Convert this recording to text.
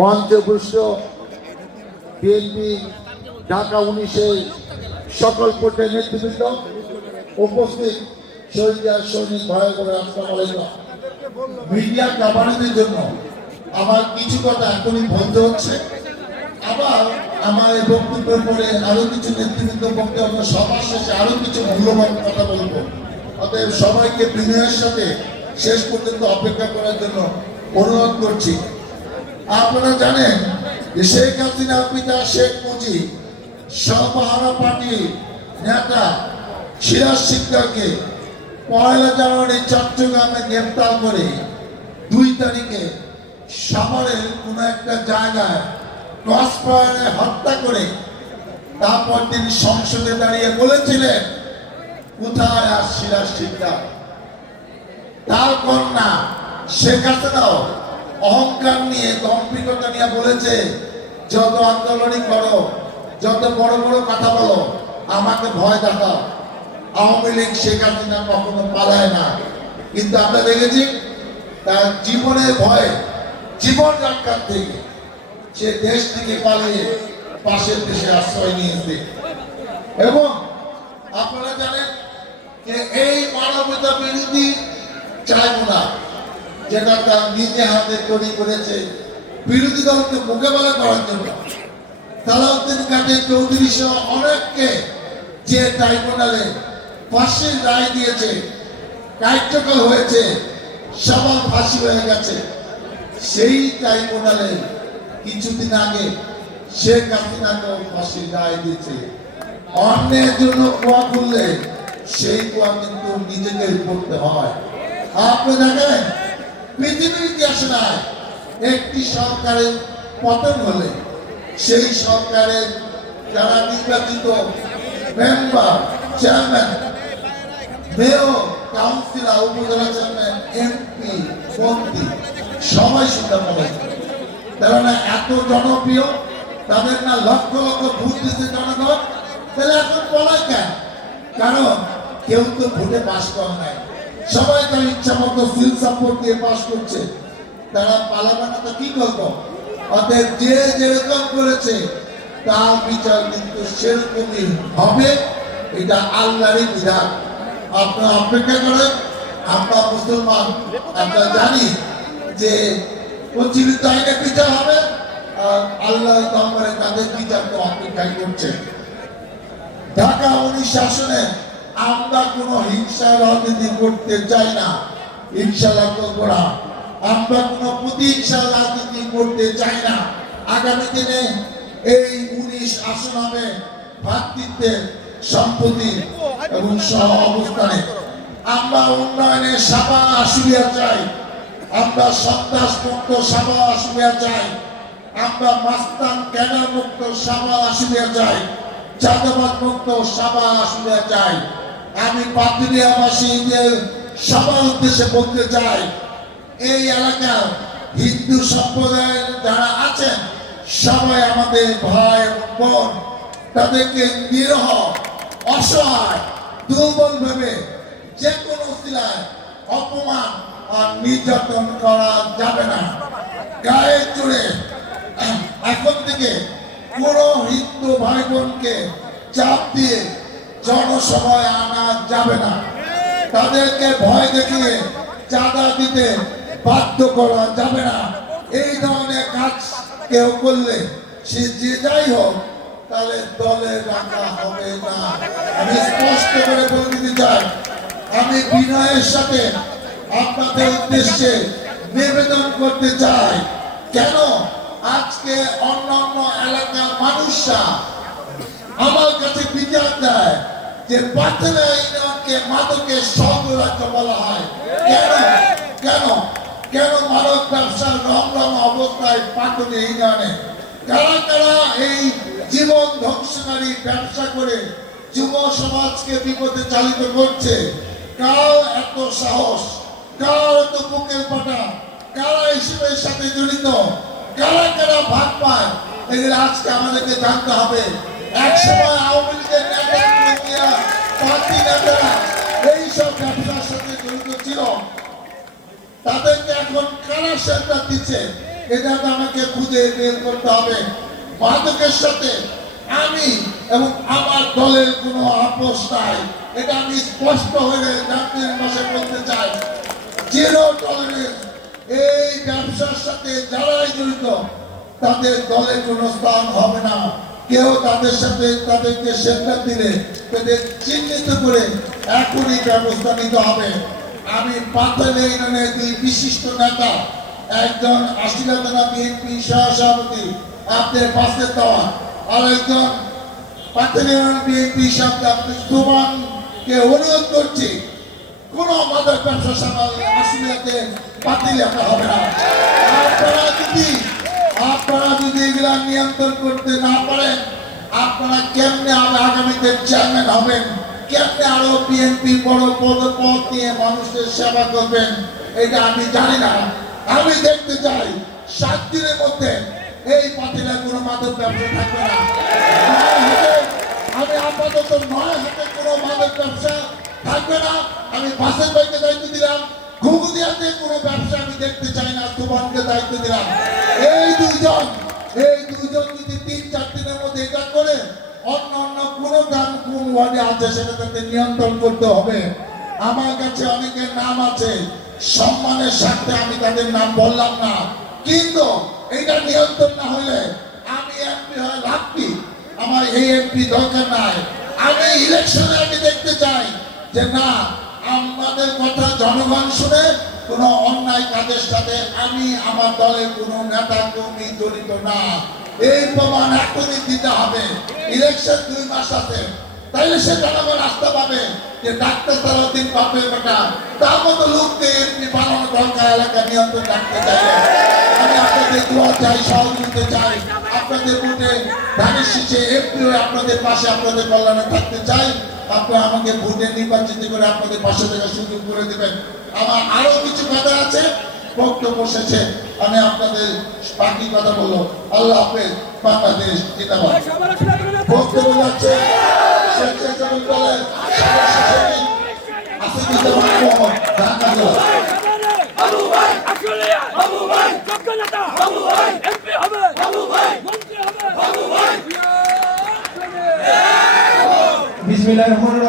মঞ্চে পুষ্ট বিএনপি ঢাকা 19-এর সকল পর্যায়ের নেতৃবৃন্দ, উপস্থিত শহীদ সৈনিক ভাই বোনেরা, আসসালামু আলাইকুম। মিডিয়া কাভারেজের জন্য আমার কিছু কথা এখনই বলতে হচ্ছে, আবার আমার এই বক্তব্যের পরে আরো কিছু নেতৃবৃন্দ বক্তব্য, সবার শেষে আরো কিছু মূল্যবান কথা বলবো। অতএব সবাইকে বিনয়ের সাথে শেষ পর্যন্ত অপেক্ষা করার জন্য অনুরোধ করছি। আপনারা জানেন যে শেখ হাসিনার পিতা শেখ মুজিব সর্বহারা পার্টির নেতা সিরাজ শিকদারকে 1 জানুয়ারি চট্টগ্রামে গ্রেফতার করে 2 তারিখে সাভারের কোনো একটা জায়গায় ক্রসফায়ারে হত্যা করে তারপর তিনি সংসদে দাঁড়িয়ে বলেছিলেন, কোথায় আর সিরাজ শিকদার? তার কন্যা শেখ হাসিনাও অহংকার নিয়ে, দম্ভিকতা নিয়ে বলেছে, যত আন্দোলনই করো, যত বড় বড় কথা বলো, আমাকে ভয় দেখাও। আওয়ামী লীগ শেখ হাসিনা কখনো পালায় না, কিন্তু আমরা দেখেছি তার জীবনের ভয়ে, জীবন রক্ষার থেকে সে দেশ থেকে পালিয়ে পাশের দেশে আশ্রয় নিয়েছে। এবং আপনারা জানেন যে এই মানবতা বিরোধী ট্রাইব্যুনাল, যেটা তার নিজে হাতে তৈরি করেছে বিরোধী দলকে মোকাবেলা করার জন্য, সালাউদ্দিন কাদের চৌধুরী সহ অনেককে যে ট্রাইব্যুনালে ফাঁসির রায় দিয়েছে, কার্যকর হয়েছে, সবার ফাঁসি হয়ে গেছে, সেই ট্রাইব্যুনালে কিছুদিন আগে শেখ হাসিনাকেও ফাঁসির রায় দিয়েছে। অন্যের জন্য কুয়া খুললে সেই কুয়া কিন্তু নিজেকে করতে হয়। আপনি দেখেন পৃথিবীর ইতিহাসে নাই একটি সরকারের পতন হলে সেই সরকারের যারা নির্বাচিত মেম্বার, চেয়ারম্যান, মেয়র, কাউন্সিলর, উপজেলা চেয়ারম্যান, এমপি, মন্ত্রী সবাই সুন্দর পাবে। তারা না এত জনপ্রিয়, তাদের না লক্ষ লক্ষ ভোট দিচ্ছে জনগণ, তাহলে এখন পলায় কেন? কারণ কেউ তো ভোটে পাস করে নাই, সবাই তার ইচ্ছা মতো সিল সাপোর্ট দিয়ে পাস করছে। তারা পালাবে না তো কি করবো? অতএব যে যেরকম করেছে তার বিচার কিন্তু সেরকমই হবে, এটা আল্লাহরই বিধান। আপনারা অপেক্ষা করেন, আমরা মুসলমান, আমরা জানি যে প্রচলিত আইনে বিচার হবে, আর আল্লাহ দরবারে তাদের বিচার তো অপেক্ষাই করছে। ঢাকা 19 শাসনে আমরা কোনো হিংসা রাজনীতি করতে চাই না, ইনশাআল্লাহ করবো না। আমরা কোনো প্রতিহিংসা রাজনীতি করতে চাই না। আগামী দিনে এই 19 আসন হবে ভ্রাতৃত্বের, সম্পত্তি এবং সহ অবস্থানে। আমরা উন্নয়নের সাবা আসিয়া চাই, আমরা সন্ত্রাস মুক্ত সাবা আসিয়া চাই, আমরা মাস্তান ক্যাডার মুক্ত সাবা আসিয়া চাই, চাঁদাবাদ মুক্ত সাবা আসিয়া চাই। আমি পাতুরিয়াবাসীদের সবার উদ্দেশ্যে বলতে চাই, এই এলাকার হিন্দু সম্প্রদায়ের যারা আছেন সবাই আমাদের ভাই এবং বোন, তাদেরকে নিরহ, অসহায়, দুর্বল ভেবে যে কোনো উসিলায় অপমান আর নির্যাতন করা যাবে না। গায়ে জুড়ে এখন থেকে কোনো হিন্দু ভাই বোনকে চাপ দিয়ে জনসভায় আনা যাবে না। তাদেরকে ভয় দেখিয়ে চাঁদা দিতে বাধ্য করা যাবে না। এই ধরনের কাজ কেউ করলে সে যে যাই হোক, তাহলে দলে রাখা হবে না। আমি স্পষ্ট করে বলে দিতে চাই, আমি বিনয়ের সাথে আপনাদের উদ্দেশ্যে নিবেদন করতে চাই, কেন আজকে অন্যান্য এলাকার মানুষরা আমার কাছে বিচার দেয় যে পাথরে ইউনিয়নকে মাদকের সর্বরাজ্য বলা হয়। কেন কেন কেন মাদক ব্যবসার রমরম অবস্থায় পাথরে ইউনিয়নে কারা কারা এই জীবন ধ্বংসকারী ব্যবসা করে যুব সমাজকে বিপদে চালিত করছে? কার এত সাহস, কার এত বুকের পাটা, কারা এসবের সাথে জড়িত, কারা কারা ভাগ পায়, এগুলো আজকে আমাদেরকে জানতে হবে। এক সময় আওয়ামী লীগের নেতারা, পার্টি নেতারা এইসব ব্যবসার সাথে জড়িত ছিল, তাদেরকে এখন কারা সেন্টার দিচ্ছে? এটা তো আমাকে খুঁজে বের করতে হবে। মাদকের সাথে আমি এবং আমার দলের কোনো আপোষ নাই, এটা আমি স্পষ্ট হয়ে জাতীয় ভাষায় বলতে চাই। Zero tolerance. এই ব্যবসার সাথে যারাই জড়িত তাদের দলে কোনো স্থান হবে না। কেউ তাদের সাথে তাদেরকে সেন্টার দিলে তাদের চিহ্নিত করে এখনই ব্যবস্থা নিতে হবে। আমি পাথরে ইউনিয়নের দুই বিশিষ্ট নেতা, একজন আশিলা থানা বিএনপি সহসভাপতি আপনার পাশে দেওয়া, আর একজন পাথরে ইউনিয়ন বিএনপি সাথে সুমানকে অনুরোধ করছি, কোন মাদক ব্যবসা সামাল আসিলাকে বাতিল রাখা হবে না। আপনারা যদি এগুলা নিয়ন্ত্রণ করতে না পারেন, আপনারা কেমনে আগামীতে চেয়ারম্যান হবেন, কেমনে আরো বিএনপি বড় পদ নিয়ে মানুষের সেবা করবেন, এটা আমি জানি না। আমি দেখতে চাই 7 দিনের মধ্যে এই পাতিলে কোনো মাদক ব্যবসা থাকবে না। আমি আপাতত 9 হাতে কোনো মাদক ব্যবসা থাকবে না। আমি বাসের ভাইকে দায়িত্ব দিলাম, ঘুঘুদিয়াতে কোনো ব্যবসা আমি দেখতে চাই না, সুবানকে দায়িত্ব দিলাম। এই দুইজন যদি 3-4 দিনের মধ্যে এটা করে অন্য কোনো গান কোন ওয়ার্ডে আছে সেটাতে নিয়ন্ত্রণ করতে হবে। আমার কাছে অনেকের নাম আছে, সম্মানের সাথে আমি তাদের নাম বললাম না, কিন্তু এটা নিয়ন্ত্রণ না হলে আমি এমপি হয়ে লাভ কি? আমার এই এমপি দরকার নাই। আমি ইলেকশনে আগে দেখতে চাই যে না, আমাদের কথা জনগণ শুনে কোন অন্যায় কাজের সাথে আমি আমার দলের কোন নেতা কর্মী জড়িত না, এই প্রমাণ এখনই দিতে হবে। ইলেকশন 2 মাস আছে, তাইলে সে জনগণ আস্থা পাবে যে ডাক্তার সালাউদ্দিন বাপের বেটা, তার মতো লোককে এমপি বানানো দরকার এলাকা নিয়ন্ত্রণ রাখতে চাইলে। আমি আপনাদের দোয়া চাই, সহযোগিতা চাই, আপনাদের ভোটে ধানের শীষে এমপি হয়ে আপনাদের পাশে আপনাদের কল্যাণে থাকতে চাই। আপনারা আমাকে ভোটে নির্বাচিত করে আপনাদের পাশে থাকার সুযোগ করে দেবেন। আমার আরো কিছু কথা আছে, বক্তব্য শেষে আমি আপনাদের বাকি কথা বলবো। আল্লাহ হাফেজ, বাংলাদেশ জিন্দাবাদ। বক্তব্য যাচ্ছে বিসমিল্লাহির রহমানির রহিম।